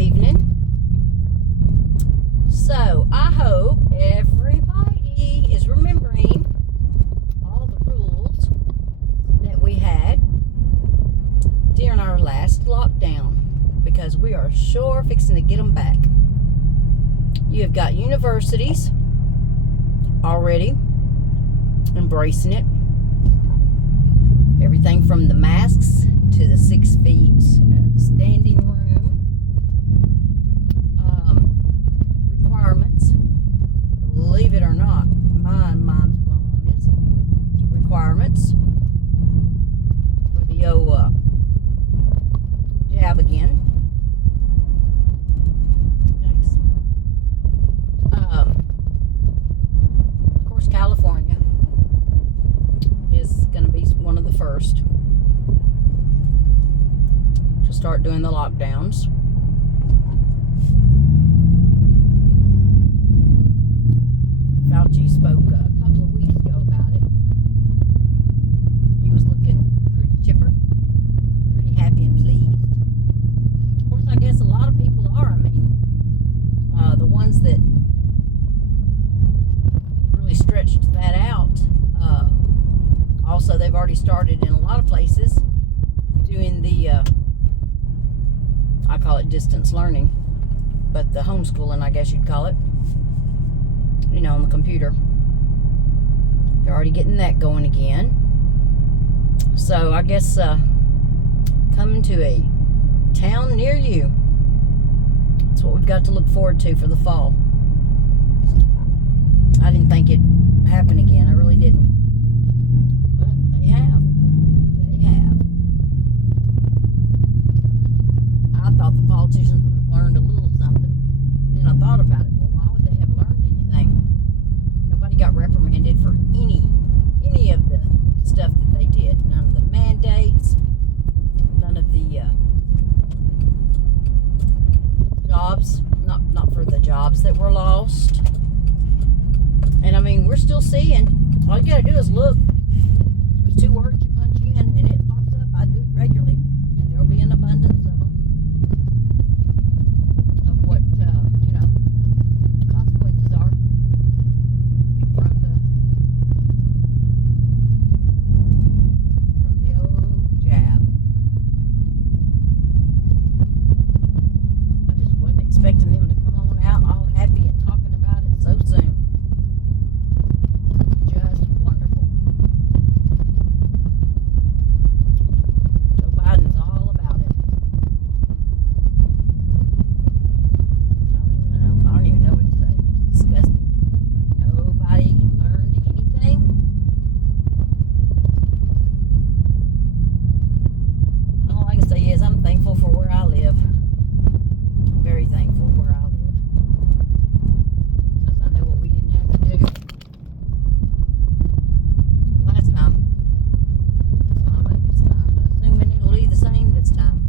evening. So, I hope everybody is remembering all the rules that we had during our last lockdown, because we are sure fixing to get them back. You have got universities already embracing it. Everything from the masks to the 6 feet standing room requirements. Believe it or not, mine's blown on this. Requirements for the old jab again. Thanks. Of course, California is going to be one of the first to start doing the lockdowns. Fauci spoke a couple of weeks ago about it. He was looking pretty chipper, pretty happy and pleased. Of course, I guess a lot of people are. I mean, the ones that really stretched that out, also they've already started in a lot of places doing the, I call it distance learning, but the homeschooling, I guess you'd call it. You know, on the computer. They're already getting that going again. So I guess coming to a town near you. That's what we've got to look forward to for the fall. I didn't think it'd happen again. I really didn't. But they have. They have. I thought the politicians would have learned a little something. And then I thought about it. Got reprimanded for any of the stuff that they did. None of the mandates, none of the jobs, not for the jobs that were lost. And I mean, we're still seeing, all you gotta do is look. There's 2 words you punch in and it pops up. I do it regularly, and there'll be an abundance of them, of what consequences are. Expecting them to come on out all happy and talking about it so soon. Just wonderful. Joe Biden's all about it. I don't even know what to say. It's disgusting. Nobody learned anything. All I can say is I'm thankful for where I live. Very thankful where I live, because I know what we didn't have to do last time. So I'm assuming it'll be the same this time.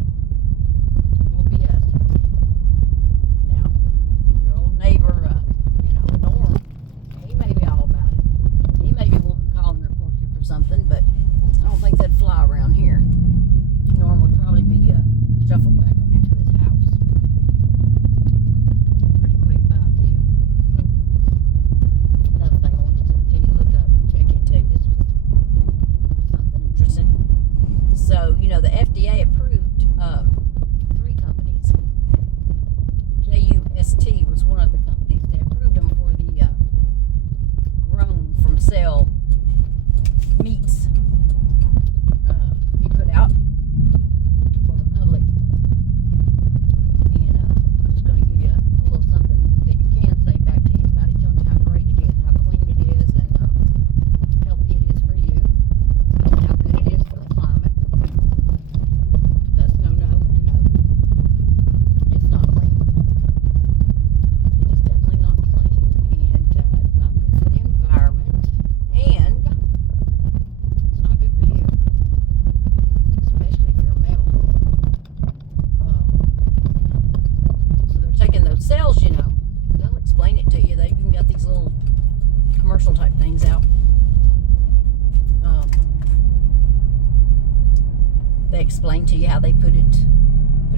It won't be us. Now, your old neighbor, Norm, he may be all about it. He may be wanting to call and report you for something, but I don't think that'd fly around here. Norm would probably be shuffled back on into his house. So, the FDA approved 3 companies. JUST was one of the companies. They approved them for the grown from cell meats be put out for the public. And I'm just going to give you a little something that you can say back to anybody telling you how great it is, how clean it is, and healthy it is for you, and how good it is for the climate. That's no, and no. It's not clean. It is definitely not clean, and it's not good for the environment, and it's not good for you, especially if you're a male. So they're taking those cells, they'll explain it to you. They've even got these little commercial type things out. They explain to you how they put it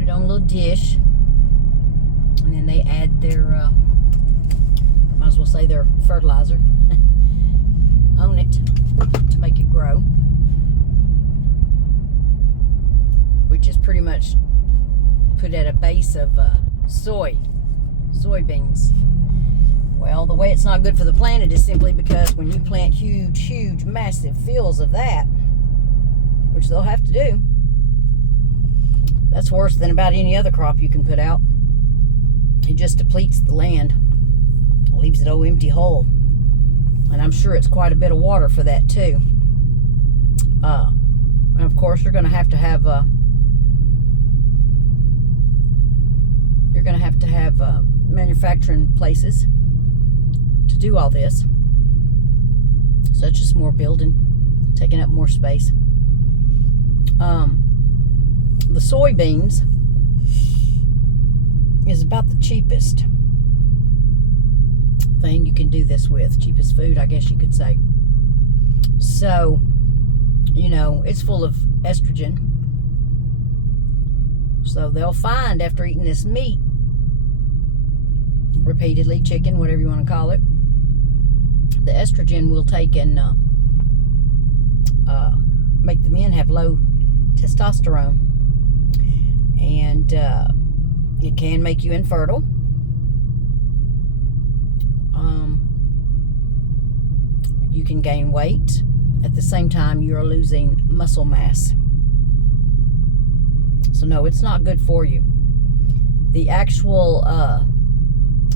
on a little dish, And then they add their, might as well say their fertilizer on it to make it grow, which is pretty much put at a base of soybeans. Well, the way it's not good for the planet is simply because when you plant huge, massive fields of that, which they'll have to do, that's worse than about any other crop you can put out. It just depletes the land, leaves it all empty hole. And I'm sure it's quite a bit of water for that too. And of course, you're going to have manufacturing places to do all this. So it's just more building, taking up more space. The soybeans is about the cheapest thing you can do this with. Cheapest food, I guess you could say. So, you know, it's full of estrogen. So they'll find after eating this meat repeatedly, chicken, whatever you want to call it, the estrogen will take and make the men have low testosterone. And it can make you infertile. You can gain weight. At the same time, you're losing muscle mass. So no, it's not good for you. The actual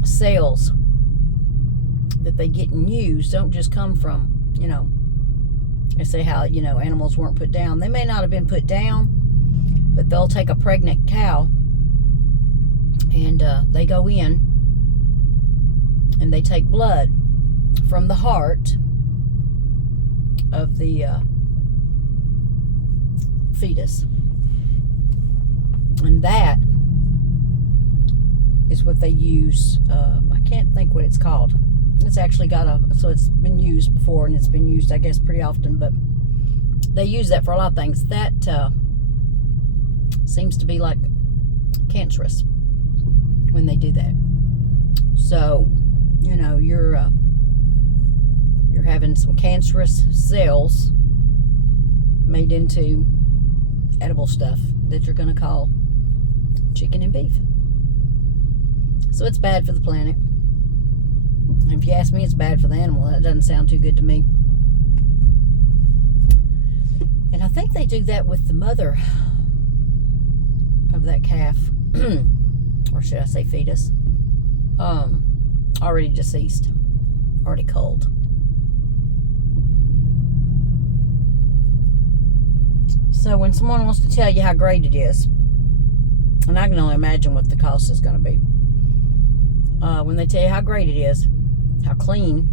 cells that they get and use don't just come from, you know, they say how, you know, animals weren't put down. They may not have been put down, but they'll take a pregnant cow and they go in and they take blood from the heart of the fetus. And that is what they use. I can't think what it's called. It's actually so it's been used before, and it's been used, I guess, pretty often, but they use that for a lot of things. That seems to be like cancerous when they do that. So, you know, you're having some cancerous cells made into edible stuff that you're going to call chicken and beef. So it's bad for the planet. And if you ask me, it's bad for the animal. That doesn't sound too good to me. And I think they do that with the mother of that calf, or should I say fetus, already deceased, already cold. So when someone wants to tell you how great it is, and I can only imagine what the cost is going to be, when they tell you how great it is, how clean,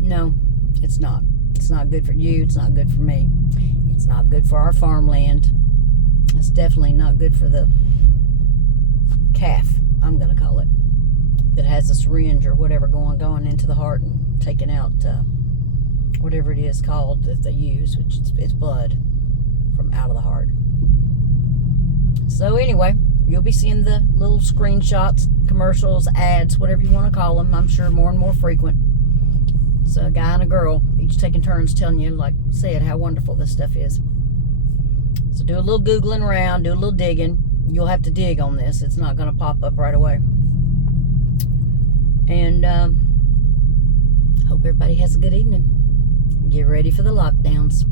no, it's not. It's not good for you. It's not good for me. It's not good for our farmland. It's definitely not good for the calf, I'm going to call it, that has a syringe or whatever going into the heart and taking out whatever it is called that they use, which is blood from out of the heart. So anyway, you'll be seeing the little screenshots, commercials, ads, whatever you want to call them. I'm sure more and more frequent. It's a guy and a girl, each taking turns telling you, like I said, how wonderful this stuff is. So do a little Googling around, do a little digging. You'll have to dig on this. It's not going to pop up right away. And hope everybody has a good evening. Get ready for the lockdowns.